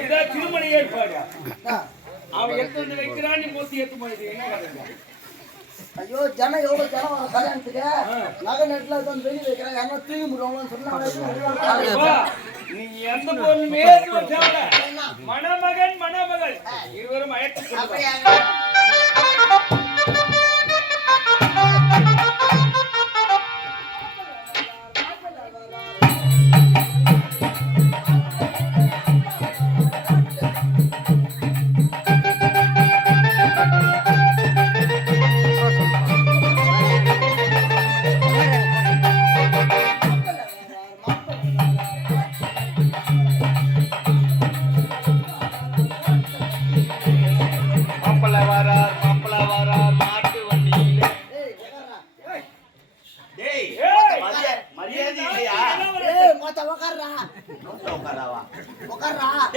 இதான் திருமண ஏற்பாடு. அவன் எடுத்து வந்து வைக்கிறான் நீ மூத்தி எடுத்து போயிடு என்ன கதை? ஐயோ ஜனம் எவ்வளவு ஜனம் வரும் கல்யாணத்துக்கு? நகை நெட்ல வந்து வெளியே வைக்கிறாங்க யாரா தூங்கி முடிவாங்கன்னு சொன்னாங்க நீ எந்த பொருளுமே தேவை மணமகன் மணமகள். இருவரும் அழைத்து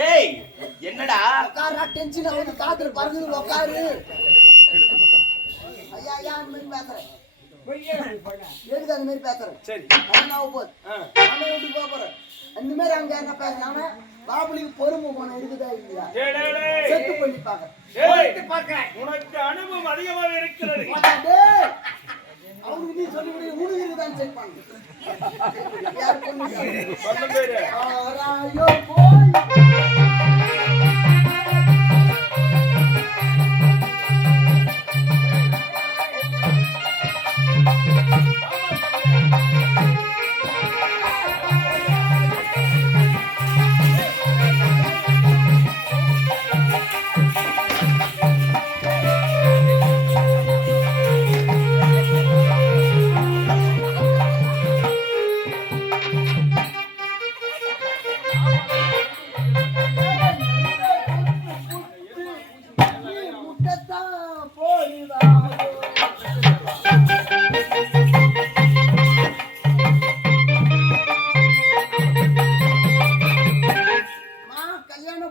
டேய் என்னடா? உக்காடுறா டென்ஷன் ஆகுது காத்துல பறந்து உக்காரு ஐயா ஐயா அந்த மாதிரி பேசுறேன். எதுக்கு அந்த மாதிரி பேசுறேன். சரி. ஆக போகுது வீட்டுக்கு போக போறேன். அந்த மாதிரி அங்க என்ன பேசுறாங்க பாபுலிக்கு பொறுமை போன இருக்குதா இல்லையா. செட்டு பண்ணி பாக்குறேன் உனக்கு அனுபவம் அதிகமாக இருக்கிறது. அவனுக்கு நீ சொல்லி உனக்கு இருக்குதான்னு செக் பண்ணு?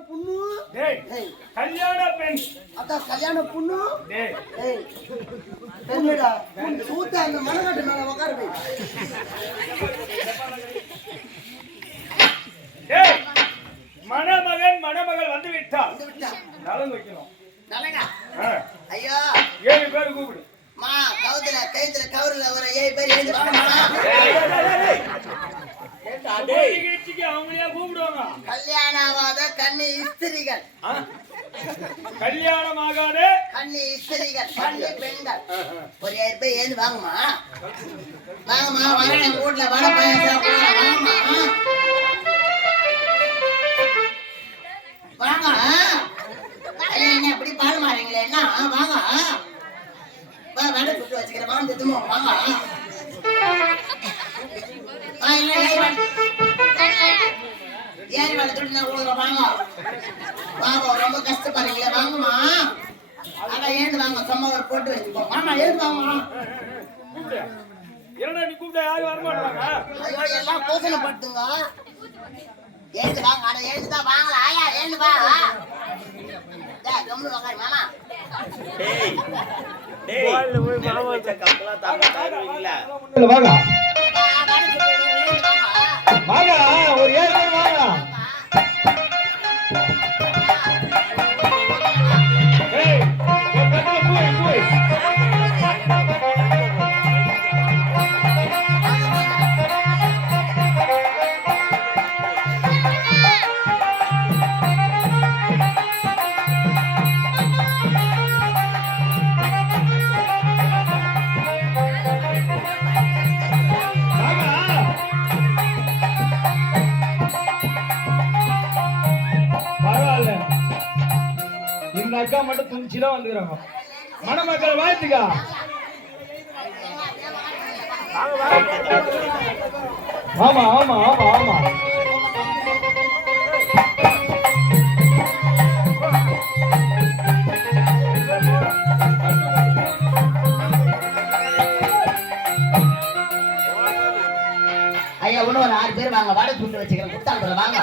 பொண்ணு? கல்யாண பெண். அக்கா கல்யாண பொண்ணு? பொண்ணுடா பொண்ணு சூத்த அந்த மனநாட்டு மேல உட்கார போய் டேய் மணமகன் மணமகள் வந்து விட்டா? நலங்கு வைக்கணும். நலங்கா ஆ, ஐயோ. ஏழு பேர் கூப்பிடு. மா கவுத்துல கைத்துல கவுருல வர ஏழு பேர் எழுந்து வாங்கம்மா கூப்பிடுவாங்க? கல்யாணம் கன்னி இஸ்திரிகள். ஆ? கல்யாணம் ஆகாத கன்னி இஸ்திரிகள் கன்னி பெண்கள். ஒரு ஏழு பேர் எழுந்து வாங்கம்மா வாங்கம்மா வர எங்க வீட்டுல வர வாங்கம்மா. வாங்க. என்ன இப்படி பாடு மாறீங்களே என்ன? வாங்க. வா வடை சுட்டு வச்சுக்கிறேன். வாங்க. வாங்க ஏறி வா. ஏறி வடை சுட்டு நான் கொடுக்குறேன் வாங்க. வாங்க ரொம்ப கஷ்டப்படுறீங்களே வாங்கம்மா. அதான் ஏந்து வாங்க சும்மா ஒரு போட்டு வச்சுக்கோ. மாமா ஏந்து வாங்கம்மா. கூப்பிடு என்னடா நீ கூப்பிட்டா யாரும் வர மாட்டாங்க? ஐயோ எல்லாம் பூசணை படுத்துங்க ஏந்து வாங்க அட ஏந்து தான் வாங்கல. ஆயா ஏந்து வா. டேய் கம்முனு வாங்க மாமா. டேய் டேய். நிலம் வச்ச கப்பலா தாங்க தருவீங்களா வாங்க. அக்கா மட்டும் துணிச்சுல வந்துக்கிறாங்க. மணமக்கள் வாழ்த்துக்கா. ஆமா ஆமா ஆமா ஆமா. ஐயா இன்னும் ஒரு ஆறு பேர் வாங்க. வாடகை சுட்டு வச்சுக்கிறேன். குத்தாந்துற வாங்க.